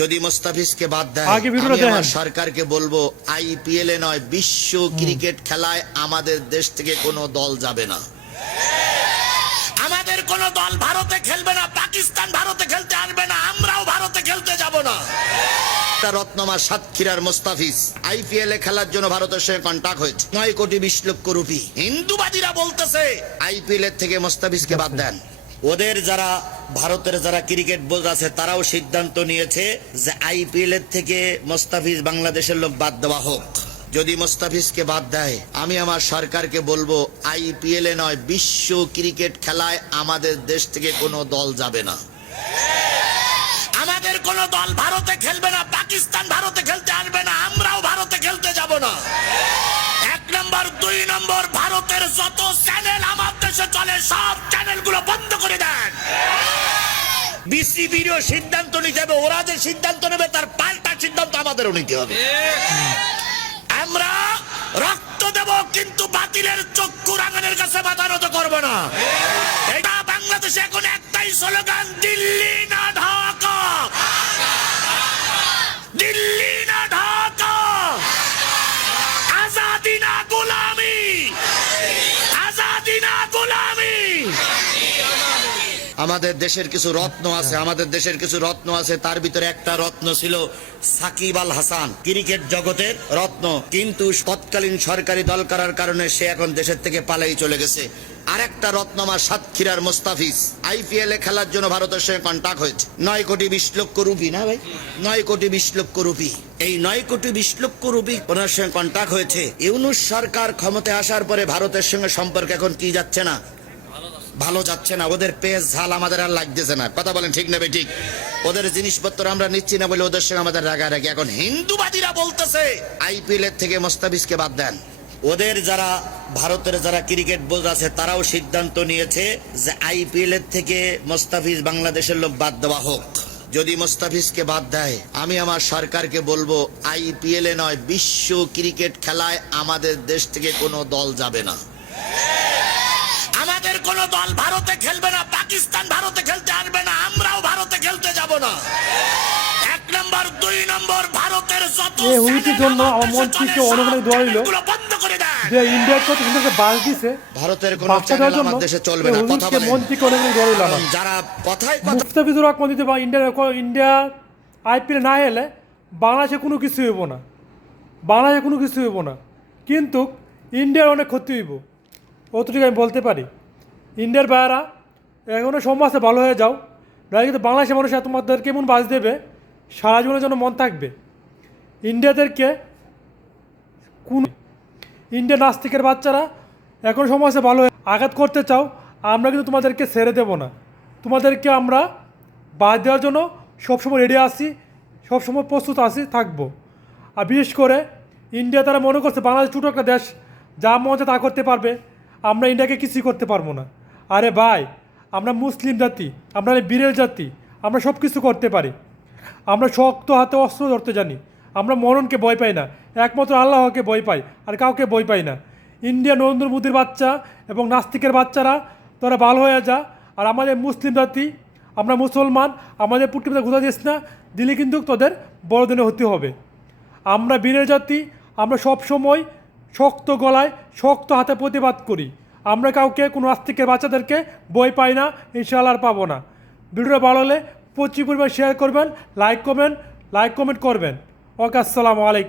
যদি মোস্তাফিজকে বাদ দেয় আগে আমি ভিডিওটা আমার দেখেন। সরকারকে বলবো আইপিএল এ নয় বিশ্ব ক্রিকেট খেলায় আমাদের দেশ থেকে কোনো দল যাবে না। আমাদের কোনো দল ভারতে খেলবে না, পাকিস্তান ভারতে খেলতে আসবে না, আমরাও ভারতে খেলতে যাব না। রত্নমা সাতক্ষীরার মোস্তাফিজ আইপিএল এ খেলার জন্য ভারতের সঙ্গে কন্টাক্ট হয়েছে 9 কোটি 20 লক্ষ রুপি। হিন্দুবাদীরা বলতেছে আইপিএল এর থেকে মোস্তাফিজকে বাদ দেন। ওদের যারা ভারতের যারা ক্রিকেট বোর্ড আছে তারাও সিদ্ধান্ত নিয়েছে যে আইপিএল এর থেকে মোস্তাফিজ বাংলাদেশের লোক বাদ দেওয়া হোক। যদি মোস্তাফিজকে বাদ দেয় আমি আমার সরকারকে বলবো আইপিএল এ নয় বিশ্ব ক্রিকেট খেলায় আমাদের দেশ থেকে কোনো দল যাবে না। আমাদের কোন দল ভারতে খেলবে না, পাকিস্তান ভারতে খেলতে আসবে না, আমরাও ভারতে খেলতে যাব না। 1 নম্বর 2 নম্বর ভারতের যত চ্যানেল আমার দেশে চলে সব চ্যানেলগুলো বন্ধ করে দেন। বিসিবিরও সিদ্ধান্ত নিতে হবে, ওরা যে সিদ্ধান্ত নেবে তার পাল্টা সিদ্ধান্ত আমাদেরও নিতে হবে। আমরা রক্ত দেব কিন্তু বাতিলের চক্ষু রাঙানোর কাছে মাথা নত করবো না। এটা বাংলাদেশে এখন একটাই স্লোগান, দিল্লি না ঢাকা, দিল্লি না ঢাকা, আজাদি না গোলামি, আজাদি না গোলামি। আমাদের দেশের কিছু রত্ন আছে, আমাদের দেশের কিছু রত্ন আছে, তার ভিতরে একটা রত্ন ছিল সাকিব আল হাসান, ক্রিকেট জগতের রত্ন, কিন্তু তৎকালীন সরকারি দল করার কারণে সে এখন দেশের থেকে পালাই চলে গেছে। আরেকটা রত্ন আমার সাতক্ষীরার মোস্তাফিজ আইপিএল এ খেলার জন্য ভারতের সঙ্গে কন্টাক্ট হয়েছে 9 কোটি 20 লক্ষ রুপি, না ভাই 9 কোটি 20 লক্ষ রুপি। এই 9 কোটি 20 লক্ষ রুপি ওনার সঙ্গে কন্টাক্ট হয়েছে। ইউনূস সরকার ক্ষমতায় আসার পরে ভারতের সঙ্গে সম্পর্ক এখন কি যাচ্ছে না, ভালো যাচ্ছে না। ওদের পেজ ঝাল আমাদের আর লাগতেছে না, কথা বলেন ঠিক নেবে ঠিক। ওদের জিনিসপত্র আমরা নিচ্ছি না বলে ওদের সঙ্গে আমাদের রাগারাগি। এখন হিন্দুবাদীরা বলতেছে আইপিএল এর থেকে মোস্তাফিজকে বাদ দেন। ওদের যারা ভারতের যারা ক্রিকেট বোর্ড আছে তারাও সিদ্ধান্ত নিয়েছে যে আইপিএল এর থেকে মোস্তাফিজ বাংলাদেশের লোক বাদ দেওয়া হোক। যদি মোস্তাফিজকে বাদ দেয় আমি আমার সরকারকে বলবো আইপিএল এ নয় বিশ্ব ক্রিকেট খেলায় আমাদের দেশ থেকে কোনো দল যাবে না। আমাদের কোন দল ভারতে খেলবে না, পাকিস্তান ভারতে খেলতে আসবে না, আমরাও ভারতে খেলতে যাব না। 1 নম্বর 2 নম্বর ভারতের যত এই হুমকির জন্য আমার মন থেকে অনেক দোয়া হইল বন্ধ করে দেন। যে ইন্ডিয়ার কত সুন্দর বাস দিছে ভারতের কোন বাচ্চা চ্যানেল দেওয়ার আমার জন্য দেশে চলবে না, কথা হুমকিকে বলেন। মন থেকে অনেক দোয়া হইল আমার। যারা কথায় কথা মুস্তাফিজুর রহমান দিতে বা ইন্ডিয়া আইপিএল না এলে বাংলাদেশে কোনো কিছু হইব না, বাংলাদেশে কোনো কিছু হইব না, কিন্তু ইন্ডিয়ার অনেক ক্ষতি হইব, অতটুকু আমি বলতে পারি। ইন্ডিয়ার বাইরা এখনও সময় আছে, ভালো হয়ে যাও, নয় কিন্তু বাংলাদেশের মানুষ তোমাদের কেমন বাস দেবে সারা জীবনের জন্য মন থাকবে। ইন্ডিয়াদেরকে কোন ইন্ডিয়ান নাস্তিকের বাচ্চারা এখন সময় আছে, ভালো আঘাত করতে চাও, আমরা কিন্তু তোমাদেরকে ছেড়ে দেব না। তোমাদেরকে আমরা বাদ দেওয়ার জন্য সবসময় রেডি আছি, সবসময় প্রস্তুত আছি, থাকবো। আর বিশেষ করে ইন্ডিয়া তারা মনে করছে বাংলাদেশ ছোটো একটা দেশ, যা মন চায় তা করতে পারবে, আমরা ইন্ডিয়াকে কিছুই করতে পারবো না। আরে ভাই, আমরা মুসলিম জাতি, আমরা বীরের জাতি, আমরা সব কিছু করতে পারি। আমরা শক্ত হাতে অস্ত্র ধরতে জানি, আমরা মরণকে ভয় পাই না, একমাত্র আল্লাহকে ভয় পাই, আর কাউকে ভয় পাই না। ইন্ডিয়া নরেন্দ্র মোদীর বাচ্চা এবং নাস্তিকের বাচ্চারা তোরা ভালো হয়ে যা। আর আমাদের মুসলিম জাতি, আমরা মুসলমান, আমাদের পুটকিতে ঘুরা দিস না, দিলে কিন্তু তোদের বড় দিনে হতে হবে। আমরা বীরের জাতি, আমরা সব সময় শক্ত গলায় শক্ত হাতে প্রতিবাদ করি। আমরা কাউকে কোনো নাস্তিকের বাচ্চাদেরকে ভয় পাই না, ইনশাআল্লাহ আর পাবো না। ভিডিওটা ভালো হলে প্রচুর পরিমাণ শেয়ার করবেন, লাইক কমেন্ট করবেন। ওকে, আসসালামু আলাইকুম।